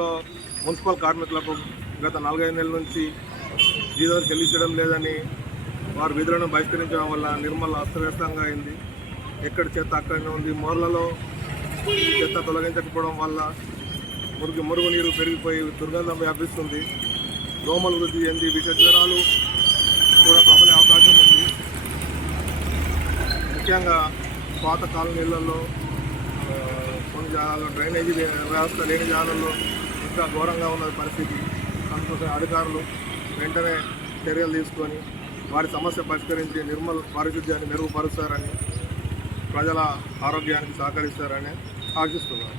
నిర్మల్లో municipal కార్మికులకు గత 4-5 నెలల నుంచి జీతాలు చెల్లించడం లేదని వారు విధులను బహిష్కరించడం వల్ల నిర్మల్ అస్తవ్యస్తంగా అయింది. ఎక్కడ చెత్త అక్కడనే ఉంది. మోర్లలో చెత్త తొలగించకపోవడం వల్ల మురుగునీరు పెరిగిపోయి దుర్గంధం వ్యాపిస్తుంది. దోమలు వృద్ధి చెంది విష జ్వరాలు కూడా ప్రబలే అవకాశం ఉంది. ముఖ్యంగా పాత కాలనీలలో కొన్ని జాగాల్లో డ్రైనేజీ వ్యవస్థ లేని జాగాల్లో ఇంకా ఘోరంగా ఉన్న పరిస్థితి. అందుకోసం అధికారులు వెంటనే చర్యలు తీసుకొని వారి సమస్య పరిష్కరించి నిర్మల్ పారిశుద్ధ్యాన్ని మెరుగుపరుస్తారని, ప్రజల ఆరోగ్యానికి సహకరిస్తారని ఆశిస్తున్నారు.